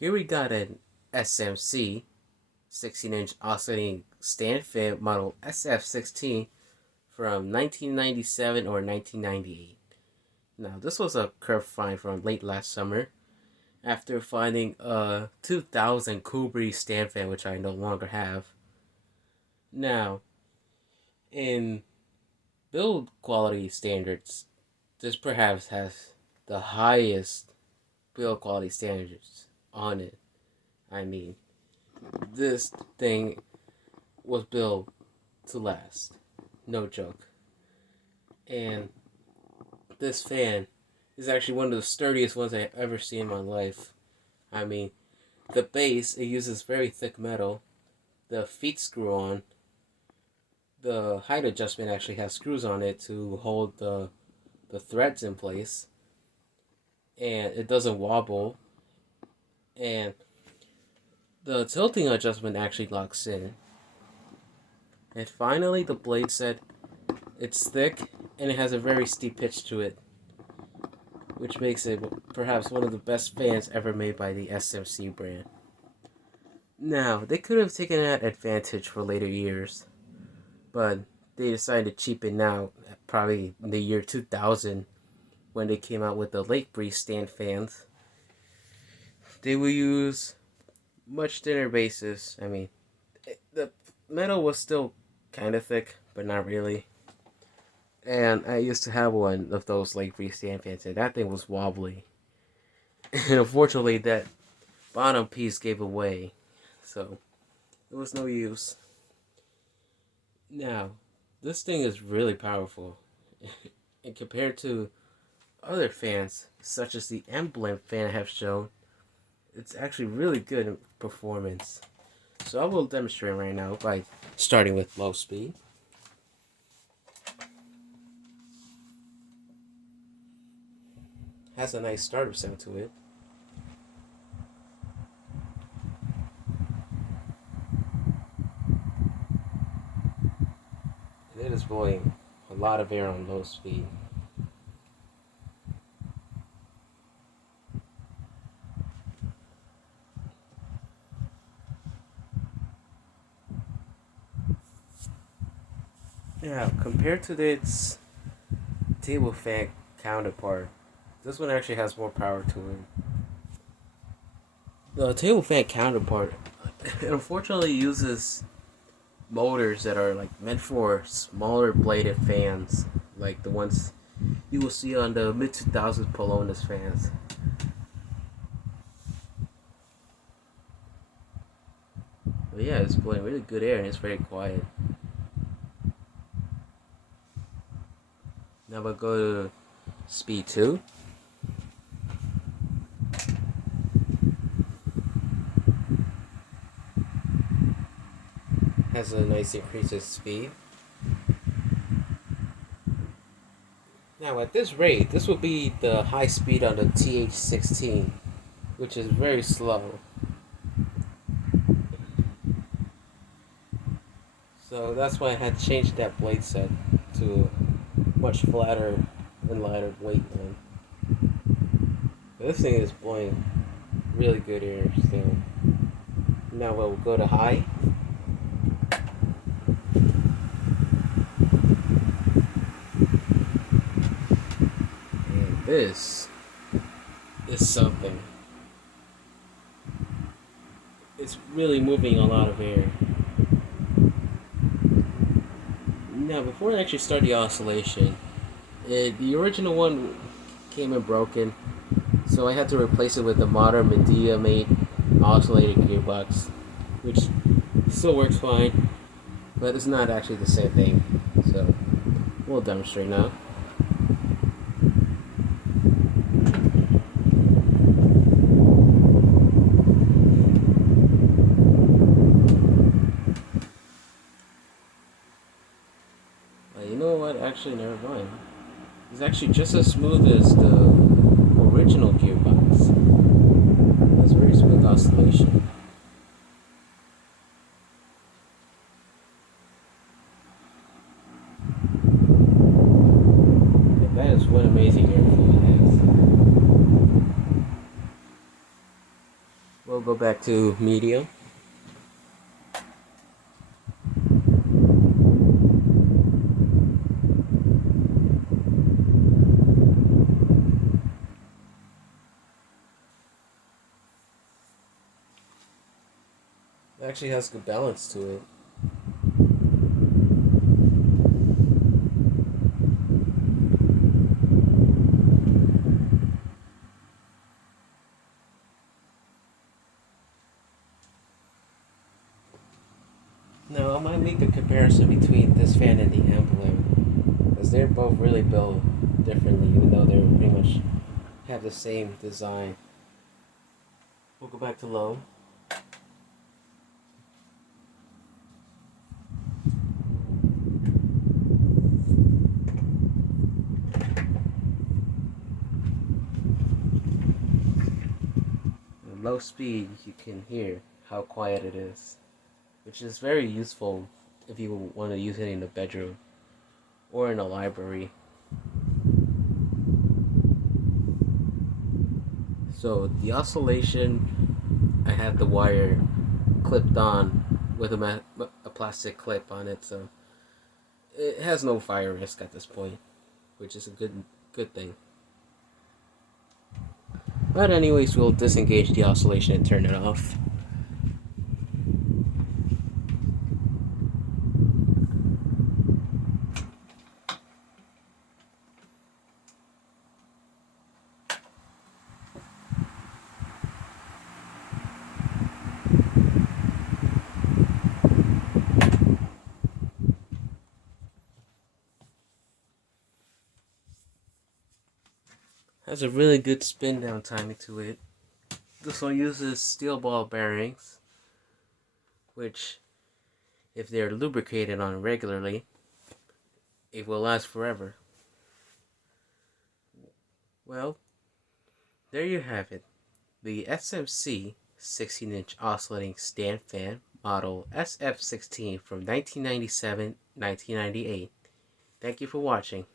Here we got an SMC 16-inch oscillating stand fan model SF-16 from 1997 or 1998. Now, this was a curved find from late last summer after finding a 2000 Kubri stand fan, which I no longer have. Now, in build quality standards, this perhaps has the highest build quality standards on it. I mean, this thing was built to last. No joke. And this fan is actually one of the sturdiest ones I've ever seen in my life. I mean, the base, it uses very thick metal. The feet screw on. The height adjustment actually has screws on it to hold the threads in place. And it doesn't wobble. And the tilting adjustment actually locks in. And finally, the blade said it's thick and it has a very steep pitch to it, which makes it perhaps one of the best fans ever made by the SMC brand. Now, they could have taken that advantage for later years, but they decided to cheapen out probably in the year 2000 when they came out with the Lake Breeze stand fans. They will use much thinner bases. I mean, the metal was still kind of thick, but not really. And I used to have one of those Lake Breeze stand fans, and that thing was wobbly. And unfortunately, that bottom piece gave away, so it was no use. Now, this thing is really powerful, and compared to other fans, such as the Emblem fan I have shown, it's actually really good in performance. So I will demonstrate right now by starting with low speed. Has a nice startup sound to it. And it is blowing a lot of air on low speed. Now, compared to its table fan counterpart, this one actually has more power to it. The table fan counterpart, unfortunately, uses motors that are like meant for smaller bladed fans, like the ones you will see on the mid 2000s Polonis fans. But yeah, it's blowing really good air and it's very quiet. Now we'll go to speed 2. Has a nice increase of speed. Now at this rate, this will be the high speed on the TH-16, which is very slow. So that's why I had to change that blade set to a much flatter and lighter weight one. But this thing is blowing really good air still. Now we'll go to high. And this is something. It's really moving a lot of air. Now, before I actually start the oscillation, the original one came in broken, so I had to replace it with the modern Medea-made oscillating gearbox, which still works fine, but it's not actually the same thing. So, we'll demonstrate now. You know what? Actually, never mind. It's actually just as smooth as the original gearbox. That's very smooth oscillation. And that is one amazing airflow it has. We'll go back to medium. It actually has good balance to it. Now I might make a comparison between this fan and the emblem, because they're both really built differently, even though they pretty much have the same design. We'll go back to low. At low speed, you can hear how quiet it is, which is very useful if you want to use it in the bedroom or in a library. So the oscillation, I had the wire clipped on with a plastic clip on it, so it has no fire risk at this point, which is a good thing. But anyways, we'll disengage the oscillation and turn it off. Has a really good spin down timing to it. This one uses steel ball bearings, which, if they're lubricated on regularly, it will last forever. Well, there you have it. The SMC 16-inch oscillating stand fan model SF-16 from 1997-1998. Thank you for watching.